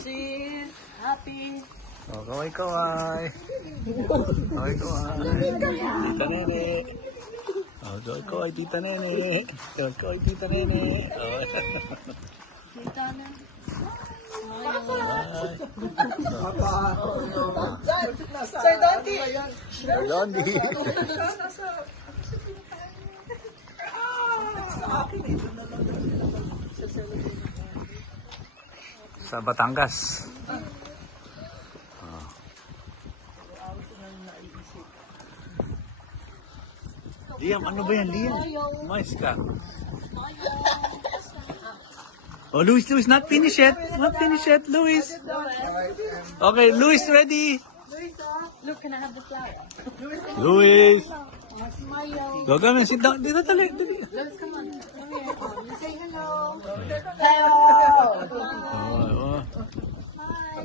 She's happy. Oh, kaway-kaway. Kaway-kaway. Tita Nene. Oh, kaway-kaway, Tita Nene. Kaway-kaway, Tita Nene. Oh. Tita na. Sir Dondi. Sir Dondi. Sa Batangas. Liam, ano ba yan, Liam? Mais ka. Oh, Luis, not finish yet. Not finish yet, Luis. Okay, Luis, ready. Look, can I have the flower? Luis. Smile. Go, come and sit down. Dito, tali. Let's come on. Come here. You say hello. Oh, oh. Hi.